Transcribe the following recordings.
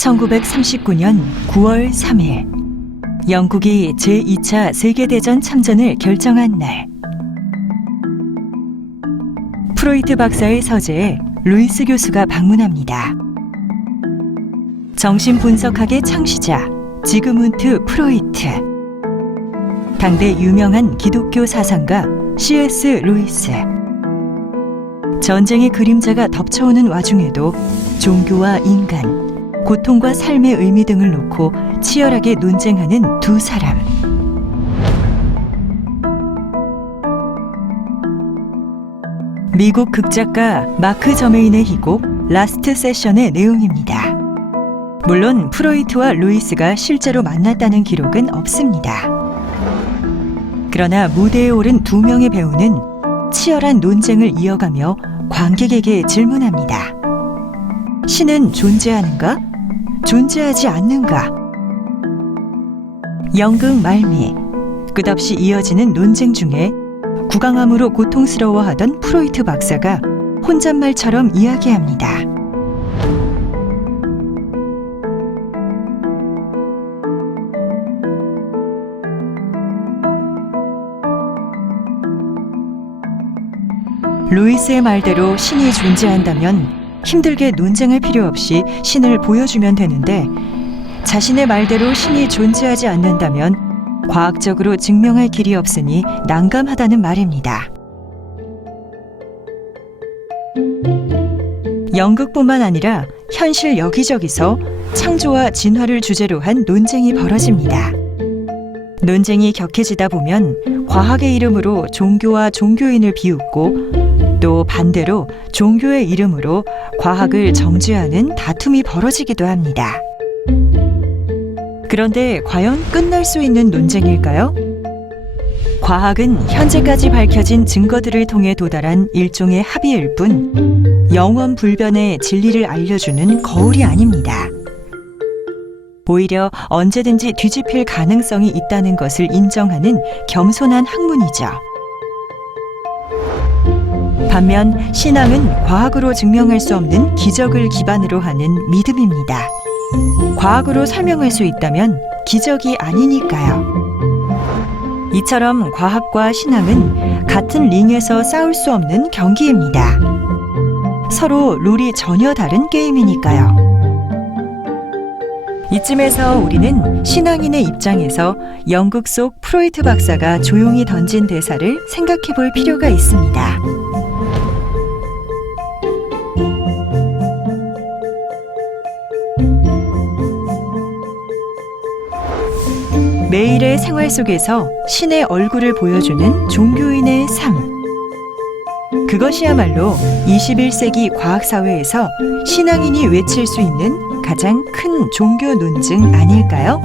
1939년 9월 3일, 영국이 제2차 세계대전 참전을 결정한 날, 프로이트 박사의 서재에 루이스 교수가 방문합니다. 정신분석학의 창시자 지그문트 프로이트, 당대 유명한 기독교 사상가 C.S. 루이스. 전쟁의 그림자가 덮쳐오는 와중에도 종교와 인간, 고통과 삶의 의미 등을 놓고 치열하게 논쟁하는 두 사람. 미국 극작가 마크 저메인의 희곡 라스트 세션의 내용입니다. 물론 프로이트와 루이스가 실제로 만났다는 기록은 없습니다. 그러나 무대에 오른 두 명의 배우는 치열한 논쟁을 이어가며 관객에게 질문합니다. 신은 존재하는가? 존재하지 않는가? 연극 말미, 끝없이 이어지는 논쟁 중에 구강암으로 고통스러워하던 프로이트 박사가 혼잣말처럼 이야기합니다. 루이스의 말대로 신이 존재한다면 힘들게 논쟁할 필요 없이 신을 보여주면 되는데, 자신의 말대로 신이 존재하지 않는다면 과학적으로 증명할 길이 없으니 난감하다는 말입니다. 연극뿐만 아니라 현실 여기저기서 창조와 진화를 주제로 한 논쟁이 벌어집니다. 논쟁이 격해지다 보면 과학의 이름으로 종교와 종교인을 비웃고, 또 반대로 종교의 이름으로 과학을 정죄하는 다툼이 벌어지기도 합니다. 그런데 과연 끝날 수 있는 논쟁일까요? 과학은 현재까지 밝혀진 증거들을 통해 도달한 일종의 합의일 뿐, 영원불변의 진리를 알려주는 거울이 아닙니다. 오히려 언제든지 뒤집힐 가능성이 있다는 것을 인정하는 겸손한 학문이죠. 반면 신앙은 과학으로 증명할 수 없는 기적을 기반으로 하는 믿음입니다. 과학으로 설명할 수 있다면 기적이 아니니까요. 이처럼 과학과 신앙은 같은 링에서 싸울 수 없는 경기입니다. 서로 룰이 전혀 다른 게임이니까요. 이쯤에서 우리는 신앙인의 입장에서 연극 속 프로이트 박사가 조용히 던진 대사를 생각해 볼 필요가 있습니다. 매일의 생활 속에서 신의 얼굴을 보여주는 종교인의 삶. 그것이야말로 21세기 과학사회에서 신앙인이 외칠 수 있는 가장 큰 종교 논증 아닐까요?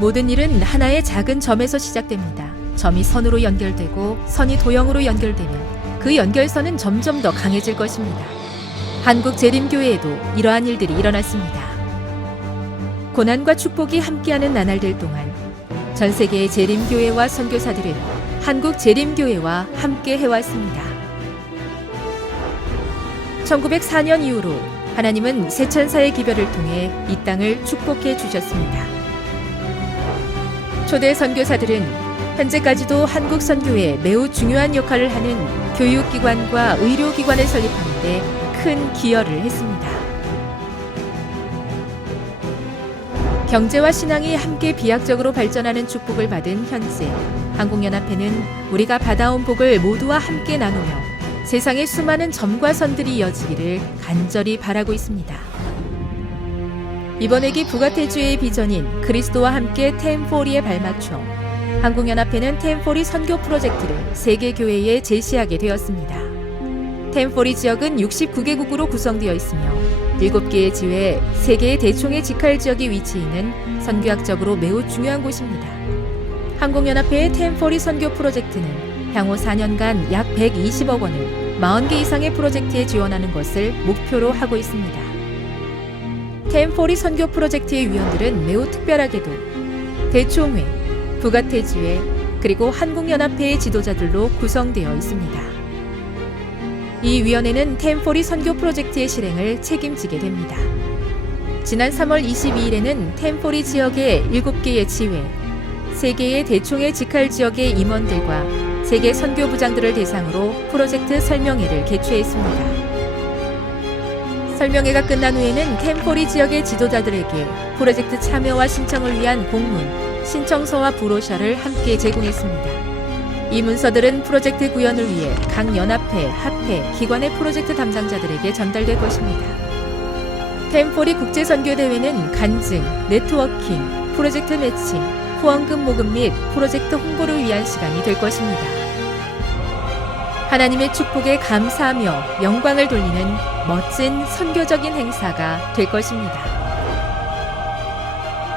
모든 일은 하나의 작은 점에서 시작됩니다. 점이 선으로 연결되고 선이 도형으로 연결되면 그 연결선은 점점 더 강해질 것입니다. 한국 재림교회에도 이러한 일들이 일어났습니다. 고난과 축복이 함께하는 나날들 동안 전 세계의 재림교회와 선교사들은 한국 재림교회와 함께 해왔습니다. 1904년 이후로 하나님은 새 천사의 기별을 통해 이 땅을 축복해 주셨습니다. 초대 선교사들은 현재까지도 한국 선교에 매우 중요한 역할을 하는 교육기관과 의료기관을 설립하는 데 큰 기여를 했습니다. 경제와 신앙이 함께 비약적으로 발전하는 축복을 받은 현재, 한국연합회는 우리가 받아온 복을 모두와 함께 나누며 세상의 수많은 점과 선들이 이어지기를 간절히 바라고 있습니다. 이번 회기 부가테주의 비전인 그리스도와 함께 템포리에 발맞춰 한국연합회는 템포리 선교 프로젝트를 세계 교회에 제시하게 되었습니다. 템포리 지역은 69개국으로 구성되어 있으며 7개의 지회, 3개의 대총회 직할 지역이 위치해 있는 선교학적으로 매우 중요한 곳입니다. 한국연합회의 템포리 선교 프로젝트는 향후 4년간 약 120억 원을 40개 이상의 프로젝트에 지원하는 것을 목표로 하고 있습니다. 템포리 선교 프로젝트의 위원들은 매우 특별하게도 대총회, 부가테지회, 그리고 한국연합회의 지도자들로 구성되어 있습니다. 이 위원회는 템포리 선교 프로젝트의 실행을 책임지게 됩니다. 지난 3월 22일에는 템포리 지역의 7개의 지회, 3개의 대총회 직할 지역의 임원들과 세계 선교부장들을 대상으로 프로젝트 설명회를 개최했습니다. 설명회가 끝난 후에는 템포리 지역의 지도자들에게 프로젝트 참여와 신청을 위한 공문, 신청서와 브로셔를 함께 제공했습니다. 이 문서들은 프로젝트 구현을 위해 각 연합회, 합회, 기관의 프로젝트 담당자들에게 전달될 것입니다. 템포리 국제선교대회는 간증, 네트워킹, 프로젝트 매칭, 후원금 모금 및 프로젝트 홍보를 위한 시간이 될 것입니다. 하나님의 축복에 감사하며 영광을 돌리는 멋진 선교적인 행사가 될 것입니다.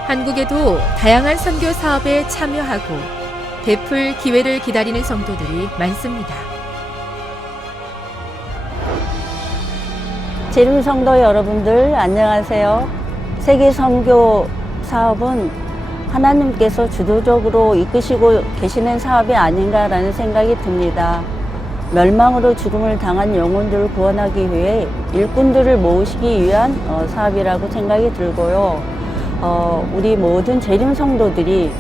한국에도 다양한 선교 사업에 참여하고 베풀 기회를 기다리는 성도들이 많습니다. 재림 성도 여러분들 안녕하세요. 세계 선교 사업은 하나님께서 주도적으로 이끄시고 계시는 사업이 아닌가라는 생각이 듭니다. 멸망으로 죽음을 당한 영혼들을 구원하기 위해 일꾼들을 모으시기 위한 사업이라고 생각이 들고요. 우리 모든 재림 성도들이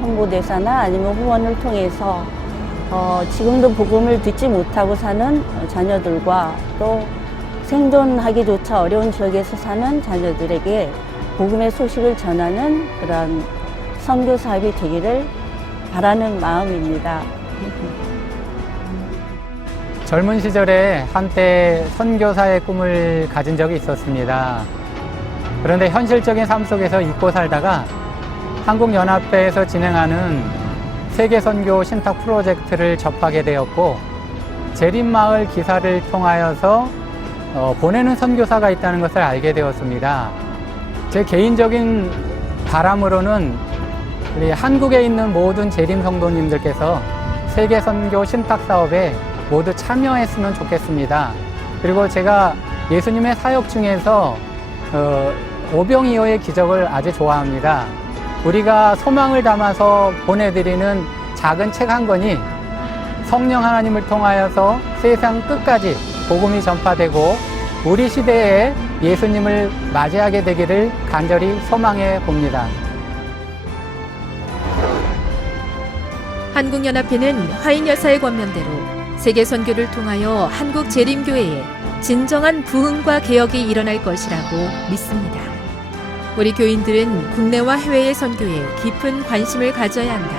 홍보대사나 아니면 후원을 통해서 지금도 복음을 듣지 못하고 사는 자녀들과 또 생존하기조차 어려운 지역에서 사는 자녀들에게 복음의 소식을 전하는 그런 선교 사업이 되기를 바라는 마음입니다. 젊은 시절에 한때 선교사의 꿈을 가진 적이 있었습니다. 그런데 현실적인 삶 속에서 잊고 살다가 한국연합회에서 진행하는 세계선교 신탁 프로젝트를 접하게 되었고, 재림마을 기사를 통하여서 보내는 선교사가 있다는 것을 알게 되었습니다. 제 개인적인 바람으로는 우리 한국에 있는 모든 재림 성도님들께서 세계선교 신탁 사업에 모두 참여했으면 좋겠습니다. 그리고 제가 예수님의 사역 중에서 오병이어의 기적을 아주 좋아합니다. 우리가 소망을 담아서 보내드리는 작은 책 한 권이 성령 하나님을 통하여서 세상 끝까지 복음이 전파되고 우리 시대에 예수님을 맞이하게 되기를 간절히 소망해 봅니다. 한국연합회는 화인여사의 권면대로 세계 선교를 통하여 한국 재림교회에 진정한 부흥과 개혁이 일어날 것이라고 믿습니다. 우리 교인들은 국내와 해외의 선교에 깊은 관심을 가져야 한다.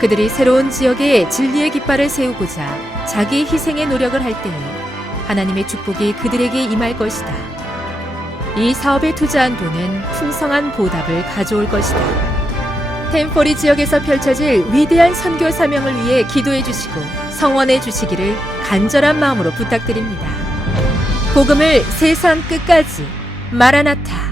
그들이 새로운 지역에 진리의 깃발을 세우고자 자기 희생의 노력을 할 때에 하나님의 축복이 그들에게 임할 것이다. 이 사업에 투자한 돈은 풍성한 보답을 가져올 것이다. 템포리 지역에서 펼쳐질 위대한 선교 사명을 위해 기도해 주시고 성원해 주시기를 간절한 마음으로 부탁드립니다. 복음을 세상 끝까지 마라나타.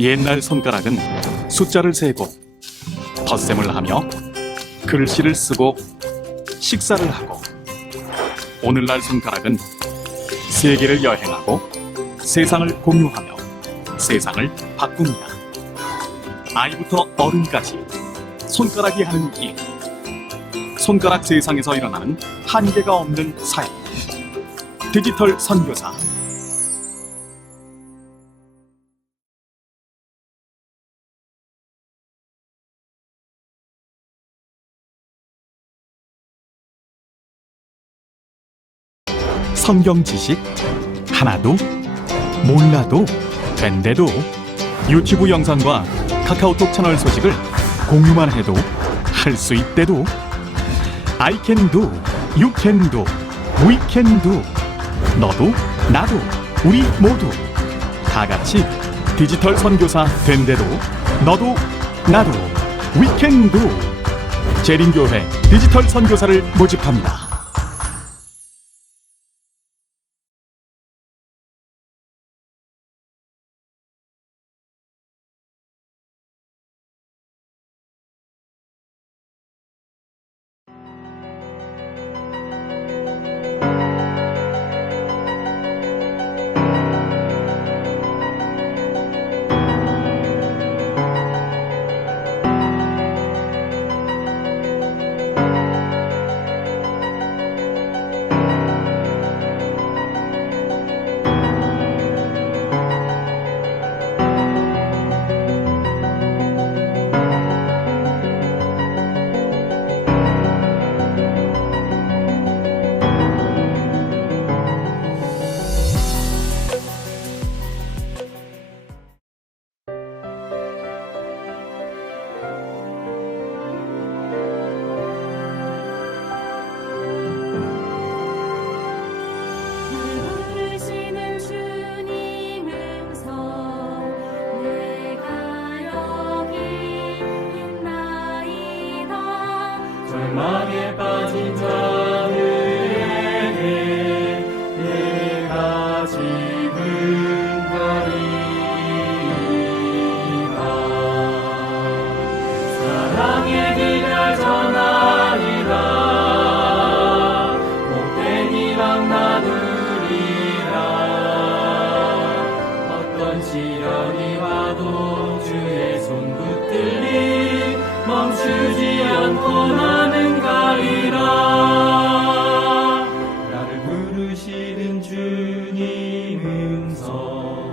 옛날 손가락은 숫자를 세고 덧셈을 하며 글씨를 쓰고 식사를 하고, 오늘날 손가락은 세계를 여행하고 세상을 공유하며 세상을 바꿉니다. 아이부터 어른까지 손가락이 하는 일, 손가락 세상에서 일어나는 한계가 없는 사회, 디지털 선교사. 성경 지식 하나도 몰라도 된대도, 유튜브 영상과 카카오톡 채널 소식을 공유만 해도 할 수 있대도, I can do, you can do, we can do. 너도 나도 우리 모두 다 같이 디지털 선교사 된대도, 너도 나도 we can do. 재림교회 디지털 선교사를 모집합니다. 절망에 빠진 자들에게 내가 지금 가리라. 사랑의 길을 전하리라. 복된 희망 나누리라. 어떤 시련이 와도 주의 손 붙들리 멈추지 않고 나는 가리라. 나를 부르시는 주님 음성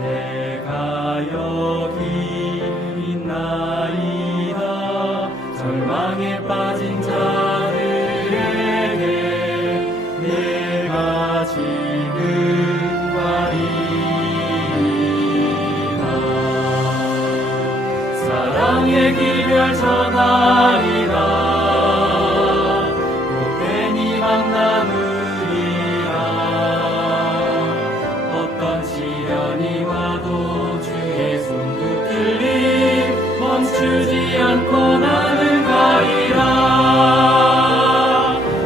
내가 여기 있나이다. 절망에 빠진 자들에게 내가 지금 가리라. 사랑의 기별 전하리라. 복된 희망 나누리라. 어떤 시련이 와도 주의 손 붙들리 멈추지 않고 나는 가리라.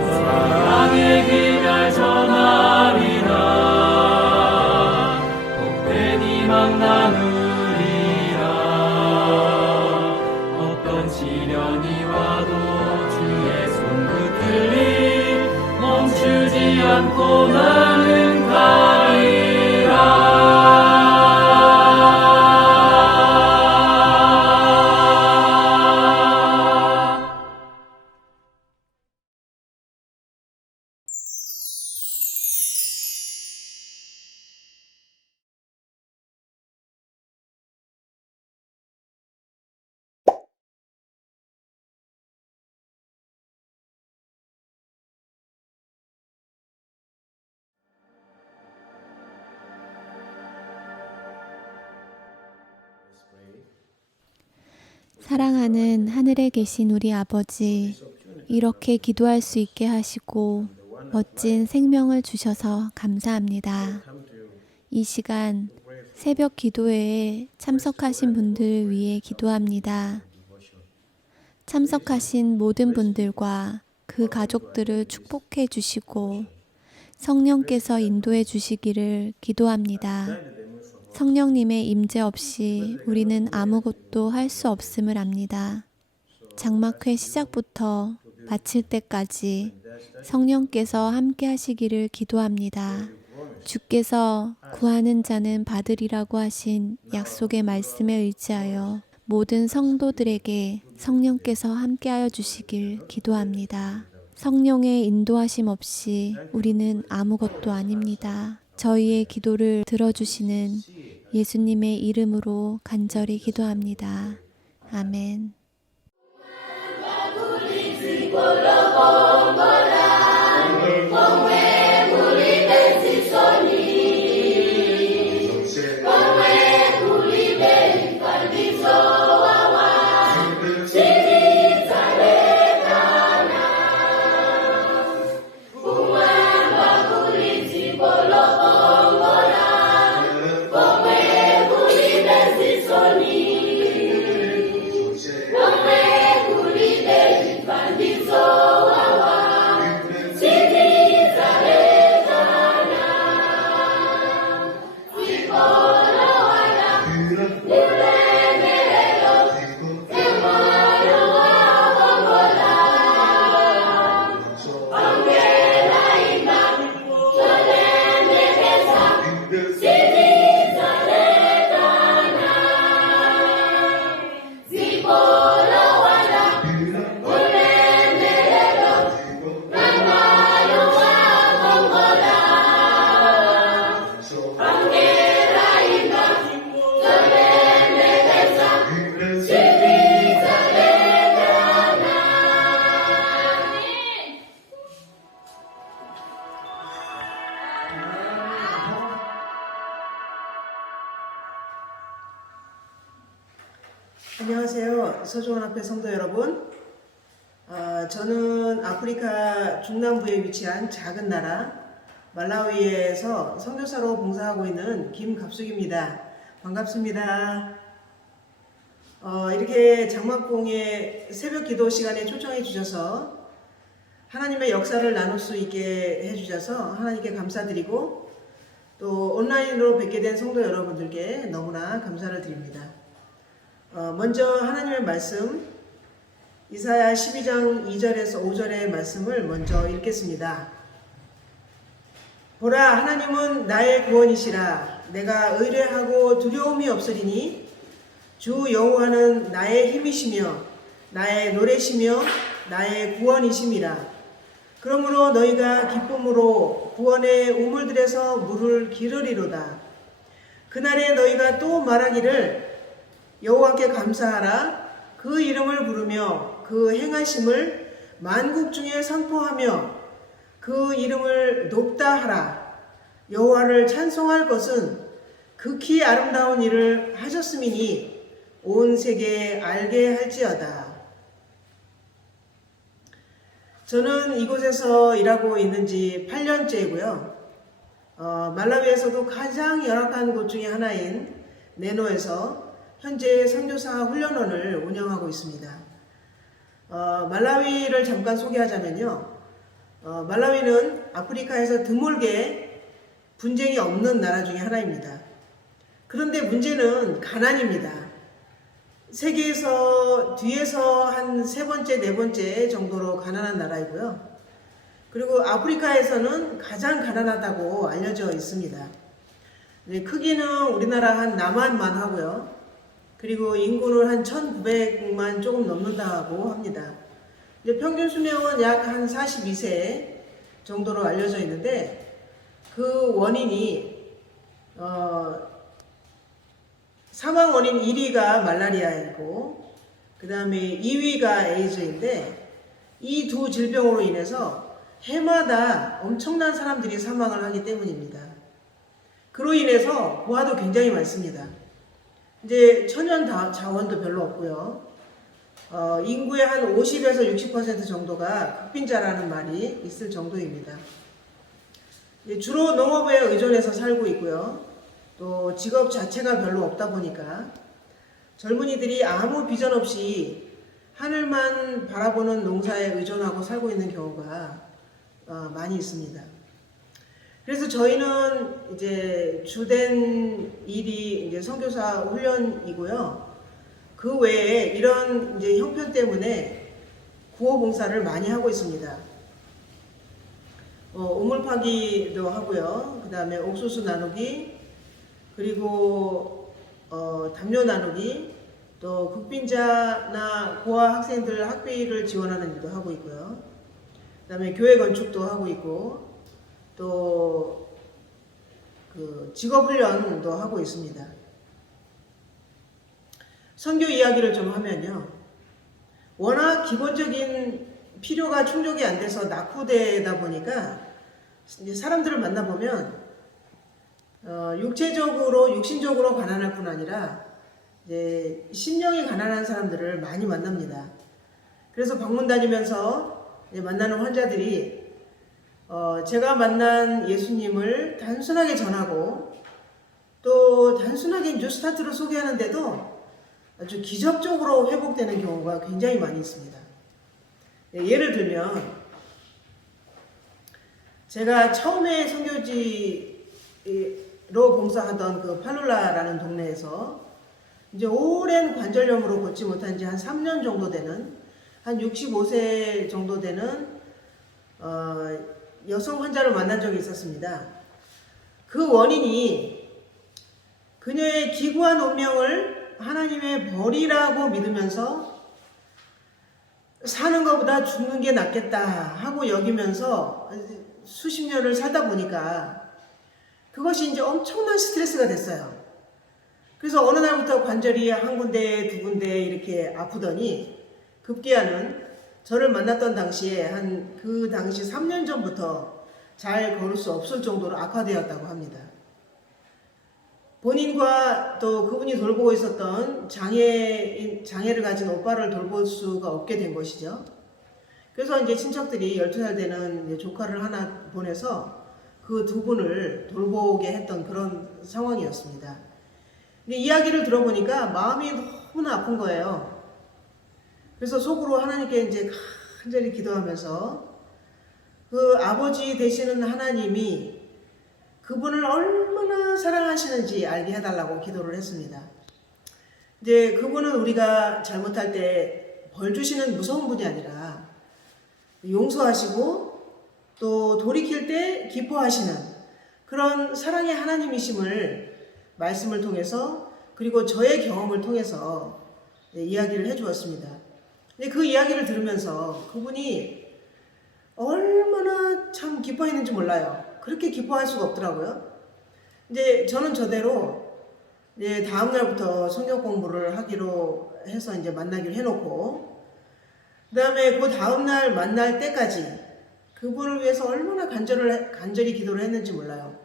사랑의 기별 전하리라. 복된 희망 나누리라. 어떤 시련이 와도 주의 손 붙들리 멈추지 않고 나는 가리라. 사랑하는 하늘에 계신 우리 아버지, 이렇게 기도할 수 있게 하시고 멋진 생명을 주셔서 감사합니다. 이 시간 새벽 기도회에 참석하신 분들 위해 기도합니다. 참석하신 모든 분들과 그 가족들을 축복해 주시고 성령께서 인도해 주시기를 기도합니다. 성령님의 임재 없이 우리는 아무것도 할 수 없음을 압니다. 장막회 시작부터 마칠 때까지 성령께서 함께 하시기를 기도합니다. 주께서 구하는 자는 받으리라고 하신 약속의 말씀에 의지하여 모든 성도들에게 성령께서 함께하여 주시길 기도합니다. 성령의 인도하심 없이 우리는 아무것도 아닙니다. 저희의 기도를 들어주시는 예수님의 이름으로 간절히 기도합니다. 아멘. 안녕하세요. 서주원 앞에 성도 여러분. 저는 아프리카 중남부에 위치한 작은 나라 말라위에서 선교사로 봉사하고 있는 김갑숙입니다. 반갑습니다. 이렇게 장막봉의 새벽 기도 시간에 초청해 주셔서 하나님의 역사를 나눌 수 있게 해주셔서 하나님께 감사드리고 또 온라인으로 뵙게 된 성도 여러분들께 너무나 감사를 드립니다. 먼저 하나님의 말씀 이사야 12장 2절에서 5절의 말씀을 먼저 읽겠습니다. 보라, 하나님은 나의 구원이시라. 내가 의뢰하고 두려움이 없으리니 주 여호와는 나의 힘이시며 나의 노래시며 나의 구원이심이라. 그러므로 너희가 기쁨으로 구원의 우물들에서 물을 기르리로다. 그날에 너희가 또 말하기를 여호와께 감사하라. 그 이름을 부르며 그 행하심을 만국 중에 선포하며 그 이름을 높다 하라. 여호와를 찬송할 것은 극히 아름다운 일을 하셨음이니 온 세계에 알게 할지어다. 저는 이곳에서 일하고 있는 지 8년째이고요. 말라위에서도 가장 열악한 곳 중에 하나인 네노에서 현재 선교사 훈련원을 운영하고 있습니다. 말라위를 잠깐 소개하자면요. 말라위는 아프리카에서 드물게 분쟁이 없는 나라 중에 하나입니다. 그런데 문제는 가난입니다. 세계에서 뒤에서 한 세 번째, 네 번째 정도로 가난한 나라이고요. 그리고 아프리카에서는 가장 가난하다고 알려져 있습니다. 크기는 우리나라 한 남한만 하고요. 그리고 인구는 한 1900만 조금 넘는다고 합니다. 이제 평균 수명은 약 한 42세 정도로 알려져 있는데 그 원인이 사망 원인 1위가 말라리아이고 그 다음에 2위가 에이즈인데 이 두 질병으로 인해서 해마다 엄청난 사람들이 사망을 하기 때문입니다. 그로 인해서 부하도 굉장히 많습니다. 이제 천연 자원도 별로 없고요. 인구의 한 50에서 60% 정도가 극빈자라는 말이 있을 정도입니다. 주로 농업에 의존해서 살고 있고요. 또 직업 자체가 별로 없다 보니까 젊은이들이 아무 비전 없이 하늘만 바라보는 농사에 의존하고 살고 있는 경우가 많이 있습니다. 그래서 저희는 이제 주된 일이 이제 선교사 훈련이고요. 그 외에 이런 이제 형편 때문에 구호 봉사를 많이 하고 있습니다. 우물 파기도 하고요. 그 다음에 옥수수 나누기, 그리고 담요 나누기, 또 극빈자나 고아 학생들 학비를 지원하는 일도 하고 있고요. 그 다음에 교회 건축도 하고 있고, 또 그 직업훈련도 하고 있습니다. 선교 이야기를 좀 하면요. 워낙 기본적인 필요가 충족이 안 돼서 낙후되다 보니까 이제 사람들을 만나보면 육신적으로 가난할 뿐 아니라 이제 심령이 가난한 사람들을 많이 만납니다. 그래서 방문 다니면서 이제 만나는 환자들이 제가 만난 예수님을 단순하게 전하고 또 단순하게 뉴스타트로 소개하는데도 아주 기적적으로 회복되는 경우가 굉장히 많이 있습니다. 예를 들면 제가 처음에 선교지로 봉사하던 그 팔룰라라는 동네에서 이제 오랜 관절염으로 걷지 못한 지 한 3년 정도 되는, 한 65세 정도 되는 여성 환자를 만난 적이 있었습니다. 그 원인이 그녀의 기구한 운명을 하나님의 벌이라고 믿으면서 사는 것보다 죽는 게 낫겠다 하고 여기면서 수십 년을 살다 보니까 그것이 이제 엄청난 스트레스가 됐어요. 그래서 어느 날부터 관절이 한 군데 두 군데 이렇게 아프더니 급기야는 저를 만났던 당시에 그 당시 3년 전부터 잘 걸을 수 없을 정도로 악화되었다고 합니다. 본인과 또 그분이 돌보고 있었던 장애를 가진 오빠를 돌볼 수가 없게 된 것이죠. 그래서 이제 친척들이 12살 되는 이제 조카를 하나 보내서 그 두 분을 돌보게 했던 그런 상황이었습니다. 근데 이야기를 들어보니까 마음이 너무나 아픈 거예요. 그래서 속으로 하나님께 이제 간절히 기도하면서 그 아버지 되시는 하나님이 그분을 얼마나 사랑하시는지 알게 해달라고 기도를 했습니다. 이제 그분은 우리가 잘못할 때 벌 주시는 무서운 분이 아니라 용서하시고 또 돌이킬 때 기뻐하시는 그런 사랑의 하나님이심을 말씀을 통해서 그리고 저의 경험을 통해서 이야기를 해주었습니다. 근데 그 이야기를 들으면서 그분이 얼마나 참 기뻐했는지 몰라요. 그렇게 기뻐할 수가 없더라고요. 이제 저는 저대로 이제 다음 날부터 성경 공부를 하기로 해서 이제 만나기로 해놓고, 그 다음에 그 다음 날 만날 때까지 그분을 위해서 얼마나 간절히 기도를 했는지 몰라요.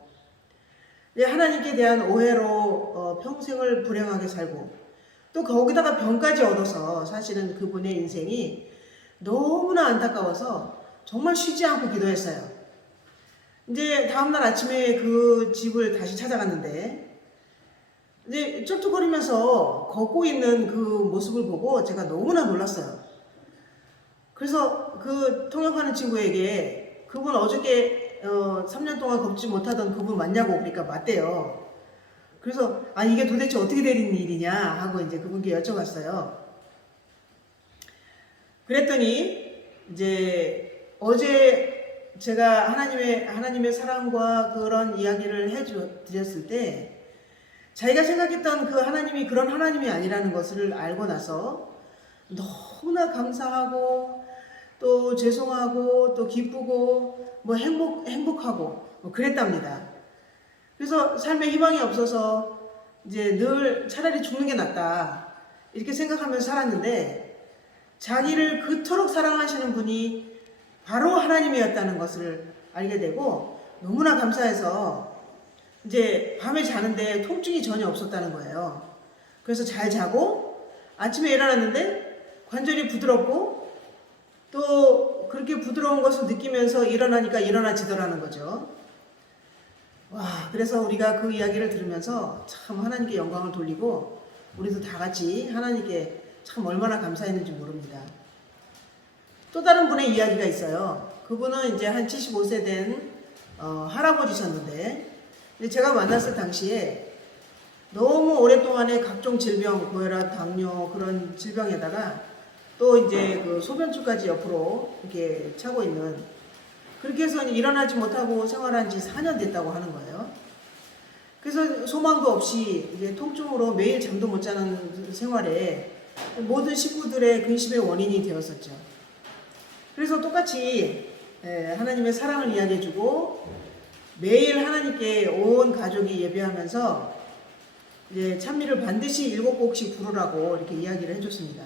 하나님께 대한 오해로 평생을 불행하게 살고 또 거기다가 병까지 얻어서 사실은 그분의 인생이 너무나 안타까워서 정말 쉬지 않고 기도했어요. 이제 다음날 아침에 그 집을 다시 찾아갔는데 이제 쩔뚝거리면서 걷고 있는 그 모습을 보고 제가 너무나 놀랐어요. 그래서 그 통역하는 친구에게 그분 어저께 3년 동안 걷지 못하던 그분 맞냐고 그러니까 맞대요. 그래서 이게 도대체 어떻게 된 일이냐 하고 이제 그분께 여쭤봤어요. 그랬더니 이제 어제 제가 하나님의 사랑과 그런 이야기를 해드렸을 때 자기가 생각했던 그 하나님이 그런 하나님이 아니라는 것을 알고 나서 너무나 감사하고 또 죄송하고 또 기쁘고 뭐 행복하고 뭐 그랬답니다. 그래서 삶에 희망이 없어서 이제 늘 차라리 죽는 게 낫다 이렇게 생각하면서 살았는데 자기를 그토록 사랑하시는 분이 바로 하나님이었다는 것을 알게 되고 너무나 감사해서 이제 밤에 자는데 통증이 전혀 없었다는 거예요. 그래서 잘 자고 아침에 일어났는데 관절이 부드럽고 또 그렇게 부드러운 것을 느끼면서 일어나니까 일어나지더라는 거죠. 와, 그래서 우리가 그 이야기를 들으면서 참 하나님께 영광을 돌리고 우리도 다 같이 하나님께 참 얼마나 감사했는지 모릅니다. 또 다른 분의 이야기가 있어요. 그분은 이제 한 75세 된 할아버지셨는데 이제 제가 만났을 당시에 너무 오랫동안의 각종 질병, 고혈압, 당뇨 그런 질병에다가 또 이제 그 소변줄까지 옆으로 이렇게 차고 있는, 그렇게 해서 일어나지 못하고 생활한 지 4년 됐다고 하는 거예요. 그래서 소망도 없이 이제 통증으로 매일 잠도 못 자는 생활에 모든 식구들의 근심의 원인이 되었었죠. 그래서 똑같이 하나님의 사랑을 이야기해주고 매일 하나님께 온 가족이 예배하면서 이제 찬미를 반드시 7곡씩 부르라고 이렇게 이야기를 해줬습니다.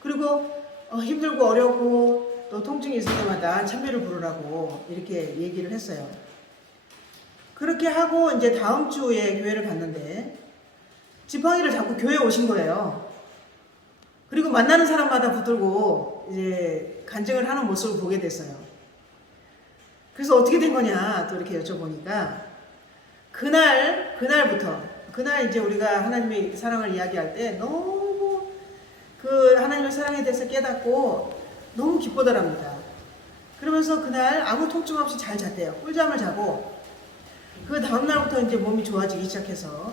그리고 힘들고 어렵고 또 통증이 있을 때마다 찬미를 부르라고 이렇게 얘기를 했어요. 그렇게 하고 이제 다음 주에 교회를 갔는데 지팡이를 잡고 교회에 오신 거예요. 그리고 만나는 사람마다 붙들고 이제 간증을 하는 모습을 보게 됐어요. 그래서 어떻게 된 거냐 또 이렇게 여쭤보니까 그날 이제 우리가 하나님의 사랑을 이야기할 때 너무 그 하나님의 사랑에 대해서 깨닫고 너무 기쁘더랍니다. 그러면서 그날 아무 통증 없이 잘 잤대요. 꿀잠을 자고 그 다음날부터 이제 몸이 좋아지기 시작해서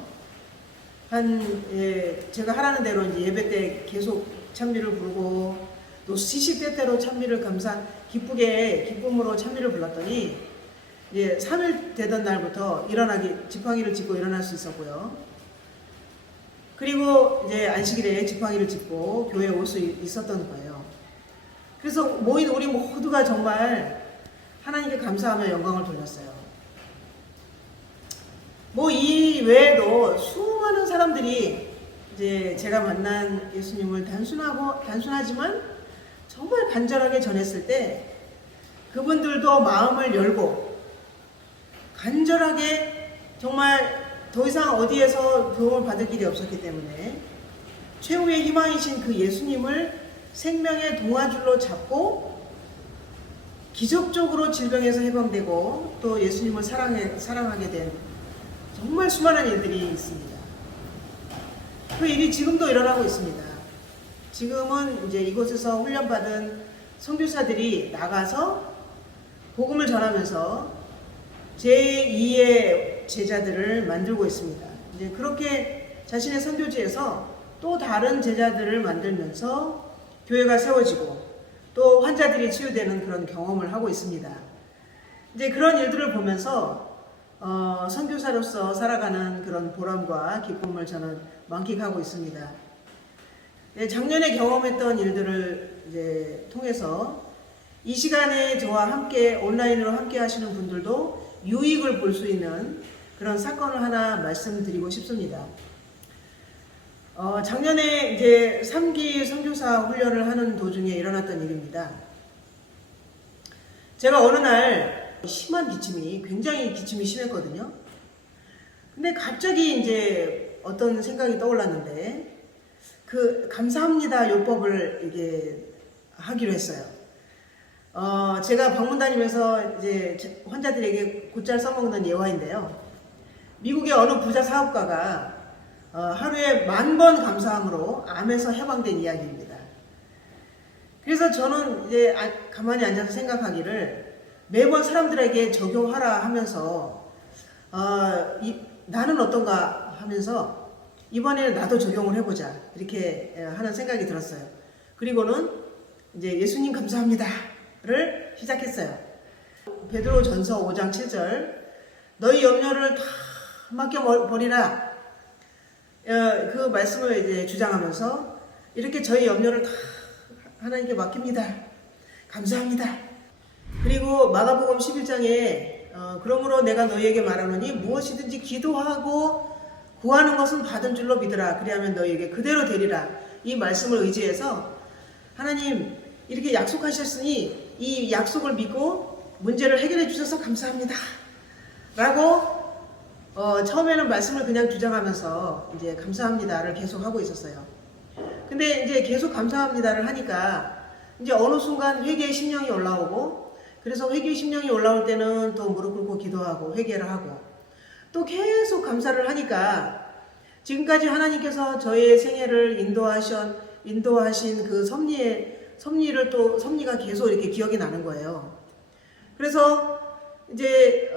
제가 하라는 대로 이제 예배 때 계속 찬미를 부르고 또 시시때때로 찬미를 기쁨으로 찬미를 불렀더니 이제 3일 되던 날부터 지팡이를 짚고 일어날 수 있었고요. 그리고 이제 안식일에 지팡이를 짚고 교회에 올 수 있었던 거예요. 그래서 모인 우리 모두가 정말 하나님께 감사하며 영광을 돌렸어요. 이 외에도 수많은 사람들이 이제 제가 만난 예수님을 단순하지만 정말 간절하게 전했을 때 그분들도 마음을 열고 간절하게 정말 더 이상 어디에서 도움을 받을 길이 없었기 때문에 최후의 희망이신 그 예수님을 생명의 동아줄로 잡고 기적적으로 질병에서 해방되고 또 예수님을 사랑하게 된 정말 수많은 일들이 있습니다. 그 일이 지금도 일어나고 있습니다. 지금은 이제 이곳에서 훈련받은 선교사들이 나가서 복음을 전하면서 제2의 제자들을 만들고 있습니다. 이제 그렇게 자신의 선교지에서 또 다른 제자들을 만들면서 교회가 세워지고 또 환자들이 치유되는 그런 경험을 하고 있습니다. 이제 그런 일들을 보면서 선교사로서 살아가는 그런 보람과 기쁨을 저는 만끽하고 있습니다. 네, 작년에 경험했던 일들을 이제 통해서 이 시간에 저와 함께 온라인으로 함께 하시는 분들도 유익을 볼 수 있는 그런 사건을 하나 말씀드리고 싶습니다. 작년에 이제 3기 선교사 훈련을 하는 도중에 일어났던 일입니다. 제가 어느 날 굉장히 기침이 심했거든요. 근데 갑자기 이제 어떤 생각이 떠올랐는데 그 감사합니다 요법을 이게 하기로 했어요. 제가 방문 다니면서 이제 환자들에게 곧잘 써먹는 예화인데요. 미국의 어느 부자 사업가가 하루에 10,000번 감사함으로 암에서 해방된 이야기입니다. 그래서 저는 이제 가만히 앉아서 생각하기를 매번 사람들에게 적용하라 하면서 나는 어떤가 하면서 이번에는 나도 적용을 해보자 이렇게 하는 생각이 들었어요. 그리고는 이제 예수님 감사합니다를 시작했어요. 베드로전서 5장 7절 너희 염려를 다 맡겨버리라 그 말씀을 이제 주장하면서 이렇게 저희 염려를 다 하나님께 맡깁니다. 감사합니다. 그리고 마가복음 11장에 그러므로 내가 너희에게 말하노니 무엇이든지 기도하고 구하는 것은 받은 줄로 믿으라. 그리하면 너희에게 그대로 되리라. 이 말씀을 의지해서 하나님 이렇게 약속하셨으니 이 약속을 믿고 문제를 해결해 주셔서 감사합니다. 라고 처음에는 말씀을 그냥 주장하면서 이제 감사합니다를 계속 하고 있었어요. 근데 이제 계속 감사합니다를 하니까 이제 어느 순간 회개의 심령이 올라오고 그래서 회개의 심령이 올라올 때는 또 무릎 꿇고 기도하고 회개를 하고 또 계속 감사를 하니까 지금까지 하나님께서 저의 생애를 인도하신 그 섭리가 계속 이렇게 기억이 나는 거예요. 그래서 이제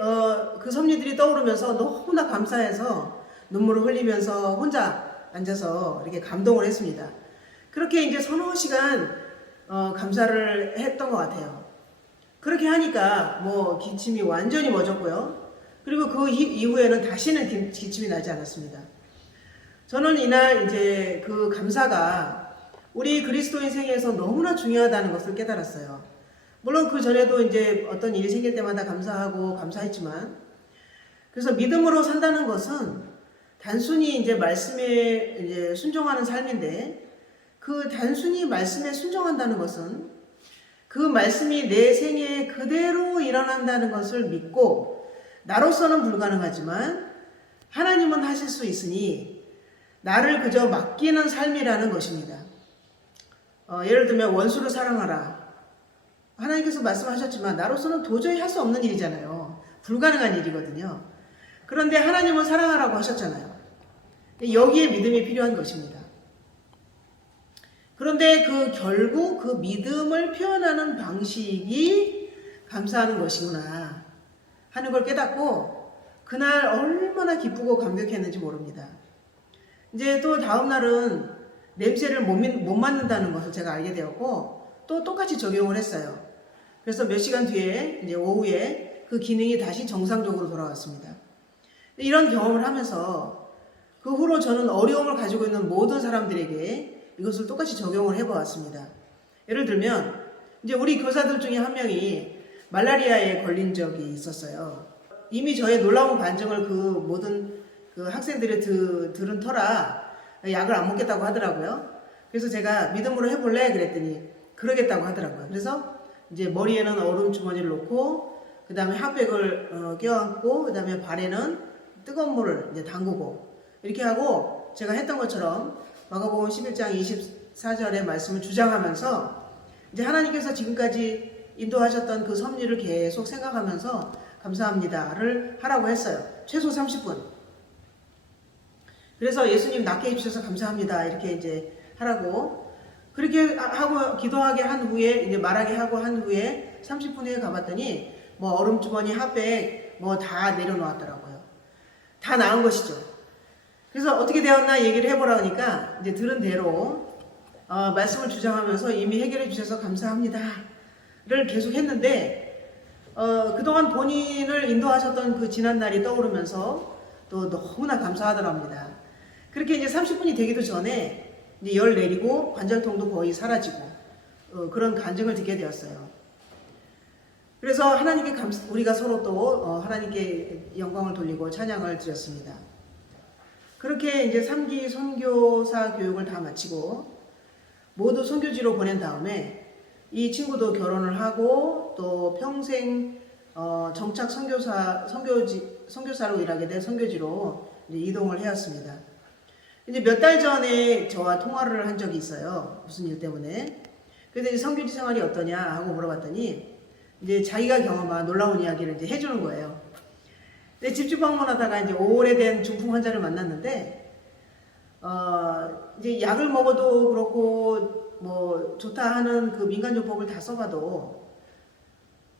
그 섭리들이 떠오르면서 너무나 감사해서 눈물을 흘리면서 혼자 앉아서 이렇게 감동을 했습니다. 그렇게 이제 서너 시간 감사를 했던 것 같아요. 그렇게 하니까 뭐 기침이 완전히 멎었고요. 그리고 그 이후에는 다시는 기침이 나지 않았습니다. 저는 이날 이제 그 감사가 우리 그리스도인 생애에서 너무나 중요하다는 것을 깨달았어요. 물론 그 전에도 이제 어떤 일이 생길 때마다 감사하고 감사했지만, 그래서 믿음으로 산다는 것은 단순히 이제 말씀에 이제 순종하는 삶인데, 그 단순히 말씀에 순종한다는 것은 그 말씀이 내 생애에 그대로 일어난다는 것을 믿고, 나로서는 불가능하지만 하나님은 하실 수 있으니 나를 그저 맡기는 삶이라는 것입니다. 예를 들면 원수를 사랑하라. 하나님께서 말씀하셨지만 나로서는 도저히 할 수 없는 일이잖아요. 불가능한 일이거든요. 그런데 하나님은 사랑하라고 하셨잖아요. 여기에 믿음이 필요한 것입니다. 그런데 결국 그 믿음을 표현하는 방식이 감사하는 것이구나 하는 걸 깨닫고 그날 얼마나 기쁘고 감격했는지 모릅니다. 이제 또 다음 날은 냄새를 못 맡는다는 것을 제가 알게 되었고 또 똑같이 적용을 했어요. 그래서 몇 시간 뒤에 이제 오후에 그 기능이 다시 정상적으로 돌아왔습니다. 이런 경험을 하면서 그 후로 저는 어려움을 가지고 있는 모든 사람들에게 이것을 똑같이 적용을 해보았습니다. 예를 들면 이제 우리 교사들 중에 한 명이 말라리아에 걸린 적이 있었어요. 이미 저의 놀라운 반증을 그 모든 그 학생들이 들은 터라 약을 안 먹겠다고 하더라고요. 그래서 제가 믿음으로 해볼래? 그랬더니 그러겠다고 하더라고요. 그래서 이제 머리에는 얼음 주머니를 놓고 그 다음에 핫팩을 껴안고 그 다음에 발에는 뜨거운 물을 이제 담그고 이렇게 하고 제가 했던 것처럼 마가복음 11장 24절의 말씀을 주장하면서 이제 하나님께서 지금까지 인도하셨던 그 섭리를 계속 생각하면서 감사합니다를 하라고 했어요. 최소 30분. 그래서 예수님 낫게 해주셔서 감사합니다 이렇게 이제 하라고 그렇게 하고 기도하게 한 후에 이제 말하게 하고 한 후에 30분 후에 가봤더니 뭐 얼음주머니 핫팩 뭐 다 내려놓았더라고요. 다 나은 것이죠. 그래서 어떻게 되었나 얘기를 해보라 하니까 이제 들은 대로 말씀을 주장하면서 이미 해결해 주셔서 감사합니다를 계속 했는데 그동안 본인을 인도하셨던 그 지난 날이 떠오르면서 또 너무나 감사하더랍니다. 그렇게 이제 30분이 되기도 전에 이제 열 내리고 관절통도 거의 사라지고 그런 간증을 듣게 되었어요. 그래서 하나님께 우리가 서로 또 하나님께 영광을 돌리고 찬양을 드렸습니다. 그렇게 이제 3기 선교사 교육을 다 마치고 모두 선교지로 보낸 다음에 이 친구도 결혼을 하고 또 평생 정착 선교사로 일하게 된 선교지로 이제 이동을 해왔습니다. 이제 몇 달 전에 저와 통화를 한 적이 있어요. 무슨 일 때문에. 그래서 이제 선교지 생활이 어떠냐 하고 물어봤더니 이제 자기가 경험한 놀라운 이야기를 이제 해주는 거예요. 근데 집중 방문하다가 이제 오래된 중풍 환자를 만났는데 이제 약을 먹어도 그렇고 뭐 좋다 하는 그 민간요법을 다 써봐도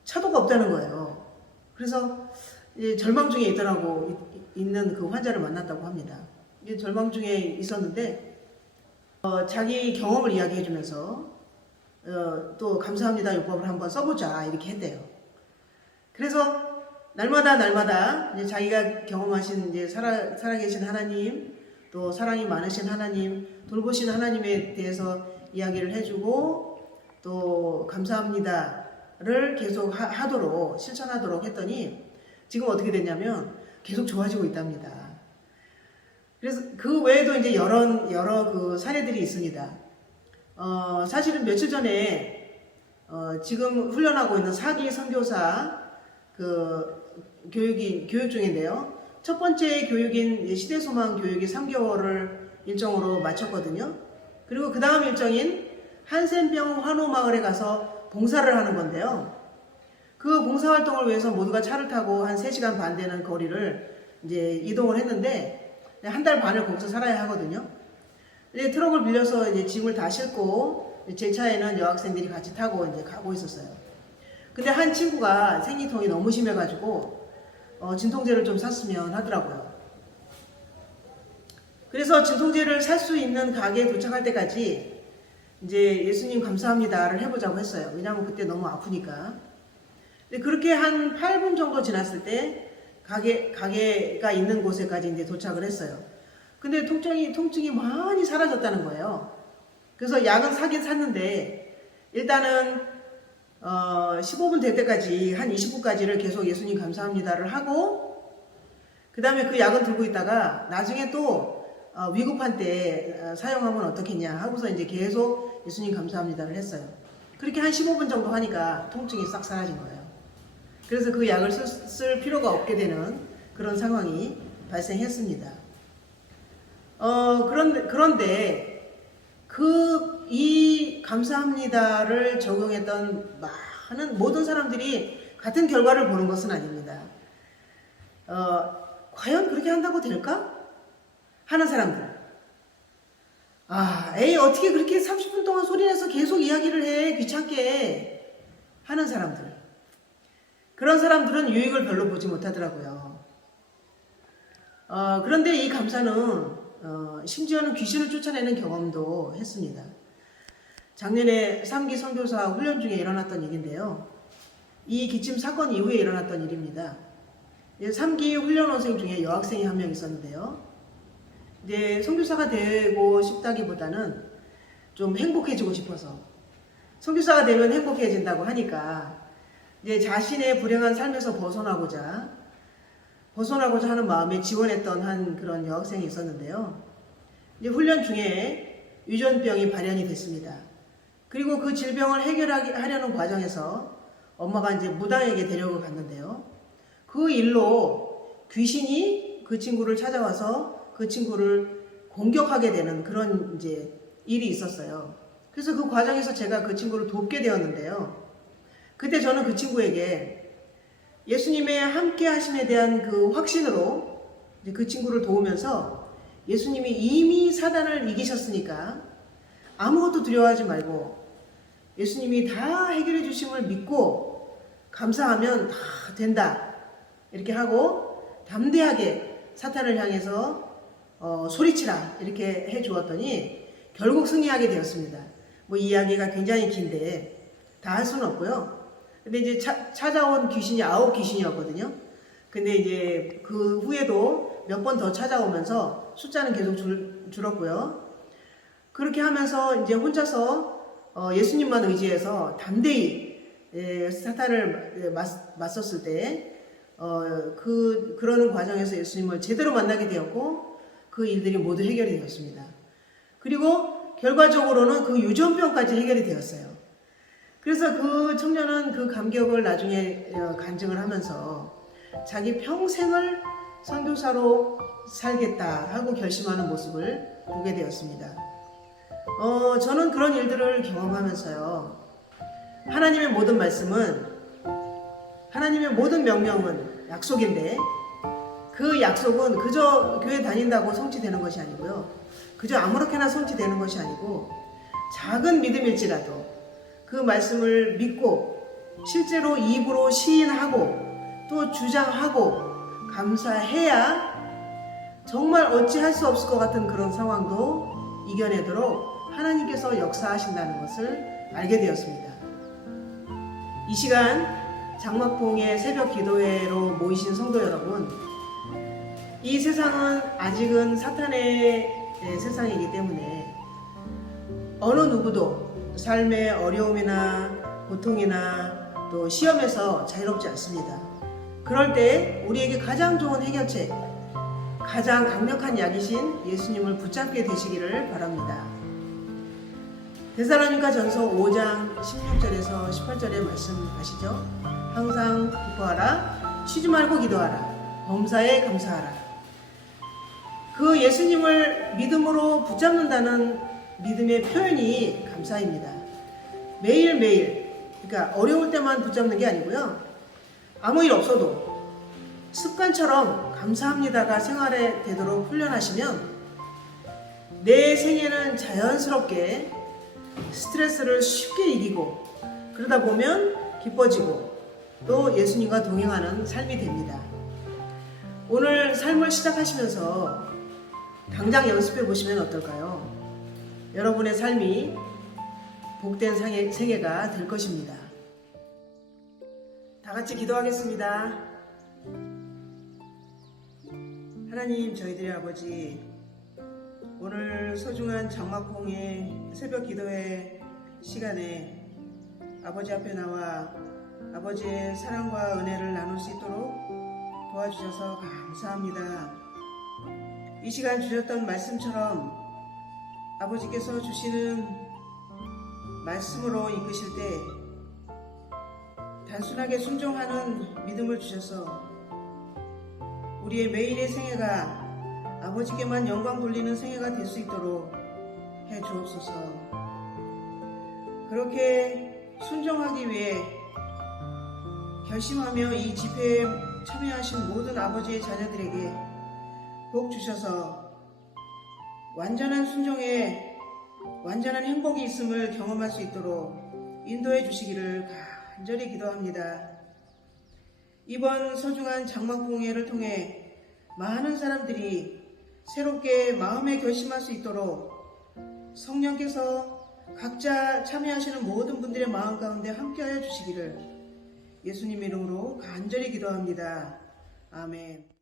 차도가 없다는 거예요. 그래서 이제 절망 중에 있는 그 환자를 만났다고 합니다. 이제 절망 중에 있었는데 자기 경험을 이야기해주면서 또 감사합니다 요법을 한번 써보자 이렇게 했대요. 그래서 날마다 이제 자기가 경험하신 이제 살아계신 하나님, 또 사랑이 많으신 하나님, 돌보신 하나님에 대해서 이야기를 해주고 또 감사합니다를 계속 하도록 실천하도록 했더니 지금 어떻게 됐냐면 계속 좋아지고 있답니다. 그래서 그 외에도 이제 여러 그 사례들이 있습니다. 사실은 며칠 전에 지금 훈련하고 있는 4기 선교사 교육 중인데요. 첫 번째 교육인 시대소망 교육이 3개월을 일정으로 마쳤거든요. 그리고 그 다음 일정인 한센병 환호마을에 가서 봉사를 하는 건데요. 그 봉사활동을 위해서 모두가 차를 타고 한 3시간 반 되는 거리를 이제 이동을 했는데 한 달 반을 거기서 살아야 하거든요. 이제 트럭을 빌려서 이제 짐을 다 싣고 제 차에는 여학생들이 같이 타고 이제 가고 있었어요. 근데 한 친구가 생리통이 너무 심해가지고 진통제를 좀 샀으면 하더라고요. 그래서 진통제를 살 수 있는 가게에 도착할 때까지 이제 예수님 감사합니다를 해보자고 했어요. 왜냐하면 그때 너무 아프니까. 근데 그렇게 한 8분 정도 지났을 때 가게가 있는 곳에까지 이제 도착을 했어요. 근데 통증이 많이 사라졌다는 거예요. 그래서 약은 사긴 샀는데 일단은 15분 될 때까지 한 20분까지를 계속 예수님 감사합니다를 하고 그 다음에 그 약은 들고 있다가 나중에 또 위급한 때 사용하면 어떻겠냐 하고서 이제 계속 예수님 감사합니다를 했어요. 그렇게 한 15분 정도 하니까 통증이 싹 사라진 거예요. 그래서 그 약을 쓸 필요가 없게 되는 그런 상황이 발생했습니다. 그런데 이 감사합니다를 적용했던 많은 모든 사람들이 같은 결과를 보는 것은 아닙니다. 과연 그렇게 한다고 될까? 하는 사람들. 에이, 어떻게 그렇게 30분 동안 소리내서 계속 이야기를 해, 귀찮게 하는 사람들. 그런 사람들은 유익을 별로 보지 못하더라고요. 그런데 이 감사는 심지어는 귀신을 쫓아내는 경험도 했습니다. 작년에 3기 선교사 훈련 중에 일어났던 일인데요. 이 기침 사건 이후에 일어났던 일입니다. 3기 훈련원생 중에 여학생이 한 명 있었는데요. 이제 선교사가 되고 싶다기보다는 좀 행복해지고 싶어서 선교사가 되면 행복해진다고 하니까 이제 자신의 불행한 삶에서 벗어나고자 하는 마음에 지원했던 한 그런 여학생이 있었는데요. 이제 훈련 중에 유전병이 발현이 됐습니다. 그리고 그 질병을 해결하려는 과정에서 엄마가 이제 무당에게 데려가 갔는데요. 그 일로 귀신이 그 친구를 찾아와서 그 친구를 공격하게 되는 그런 이제 일이 있었어요. 그래서 그 과정에서 제가 그 친구를 돕게 되었는데요. 그때 저는 그 친구에게 예수님의 함께 하심에 대한 그 확신으로 그 친구를 도우면서 예수님이 이미 사단을 이기셨으니까 아무것도 두려워하지 말고 예수님이 다 해결해 주심을 믿고 감사하면 다 된다. 이렇게 하고 담대하게 사탄을 향해서 소리치라 이렇게 해 주었더니 결국 승리하게 되었습니다. 뭐 이야기가 굉장히 긴데 다 할 수는 없고요. 근데 이제 찾아온 귀신이 9귀신이었거든요. 근데 이제 그 후에도 몇 번 더 찾아오면서 숫자는 계속 줄었고요. 그렇게 하면서 이제 혼자서 예수님만 의지해서 담대히 사탄을 맞섰을 때 그러는 과정에서 예수님을 제대로 만나게 되었고 그 일들이 모두 해결이 되었습니다. 그리고 결과적으로는 그 유전병까지 해결이 되었어요. 그래서 그 청년은 그 감격을 나중에 간증을 하면서 자기 평생을 선교사로 살겠다 하고 결심하는 모습을 보게 되었습니다. 저는 그런 일들을 경험하면서요. 하나님의 모든 말씀은, 하나님의 모든 명령은 약속인데 그 약속은 그저 교회 다닌다고 성취되는 것이 아니고요. 그저 아무렇게나 성취되는 것이 아니고 작은 믿음일지라도 그 말씀을 믿고 실제로 입으로 시인하고 또 주장하고 감사해야 정말 어찌할 수 없을 것 같은 그런 상황도 이겨내도록 하나님께서 역사하신다는 것을 알게 되었습니다. 이 시간 장막봉의 새벽 기도회로 모이신 성도 여러분, 이 세상은 아직은 사탄의 세상이기 때문에 어느 누구도 삶의 어려움이나 고통이나 또 시험에서 자유롭지 않습니다. 그럴 때 우리에게 가장 좋은 해결책, 가장 강력한 약이신 예수님을 붙잡게 되시기를 바랍니다. 데살로니가 전서 5장 16절에서 18절의 말씀 아시죠? 항상 기뻐하라, 쉬지 말고 기도하라, 범사에 감사하라. 그 예수님을 믿음으로 붙잡는다는 믿음의 표현이 감사입니다. 매일매일, 그러니까 어려울 때만 붙잡는 게 아니고요. 아무 일 없어도 습관처럼 감사합니다가 생활에 되도록 훈련하시면 내 생애는 자연스럽게 스트레스를 쉽게 이기고 그러다 보면 기뻐지고 또 예수님과 동행하는 삶이 됩니다. 오늘 삶을 시작하시면서 당장 연습해 보시면 어떨까요? 여러분의 삶이 복된 생애가 될 것입니다. 다 같이 기도하겠습니다. 하나님, 저희들의 아버지, 오늘 소중한 장막홍의 새벽 기도회 시간에 아버지 앞에 나와 아버지의 사랑과 은혜를 나눌 수 있도록 도와주셔서 감사합니다. 이 시간 주셨던 말씀처럼 아버지께서 주시는 말씀으로 이끄실 때 단순하게 순종하는 믿음을 주셔서 우리의 매일의 생애가 아버지께만 영광 돌리는 생애가 될 수 있도록 해 주옵소서. 그렇게 순종하기 위해 결심하며 이 집회에 참여하신 모든 아버지의 자녀들에게 복 주셔서 완전한 순종에 완전한 행복이 있음을 경험할 수 있도록 인도해 주시기를 간절히 기도합니다. 이번 소중한 장막봉회를 통해 많은 사람들이 새롭게 마음에 결심할 수 있도록 성령께서 각자 참여하시는 모든 분들의 마음 가운데 함께하여 주시기를 예수님 이름으로 간절히 기도합니다. 아멘.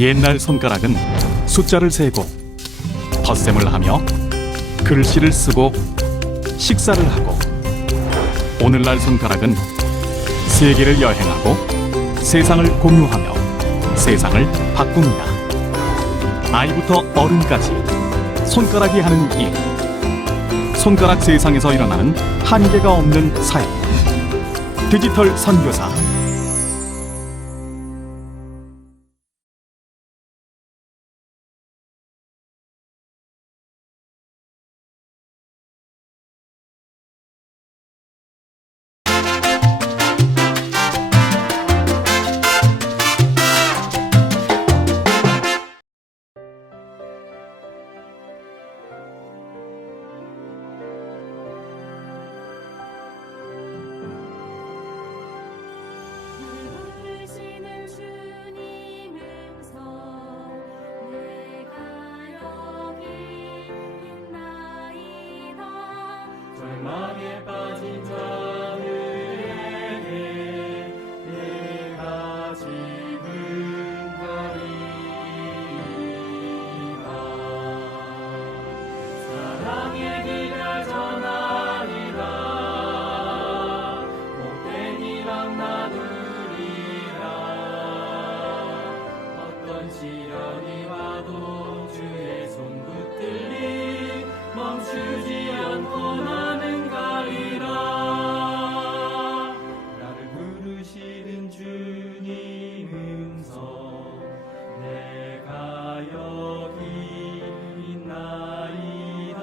옛날 손가락은 숫자를 세고 덧셈을 하며 글씨를 쓰고 식사를 하고, 오늘날 손가락은 세계를 여행하고 세상을 공유하며 세상을 바꿉니다. 아이부터 어른까지 손가락이 하는 일, 손가락 세상에서 일어나는 한계가 없는 사역, 디지털 선교사. 부르시는 주님 음성 내가 여기 있나이다. 절망에 빠진 자들에게 내가 지금 가리라. 사랑의 길을 전하리라. 복된 이랑 나누리라. 어떤 시련이 와도 주의 손 붙들리 멈추지 않고 나는 가리라. 나를 부르시는 주님 음성 내가 여기 있나이다.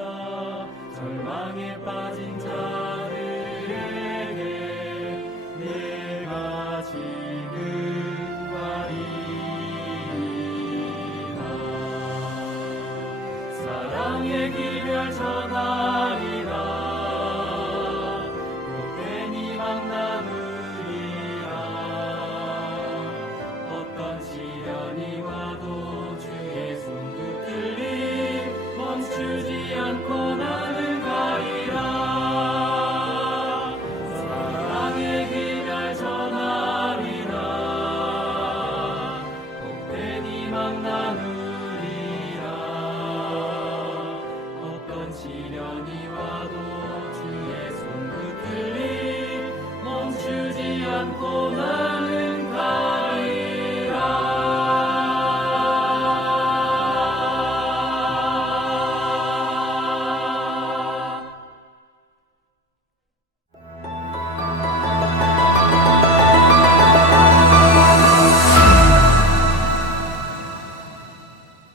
절망에 빠진 자들에게 내가 지금 가리라. 사랑의 기별 전하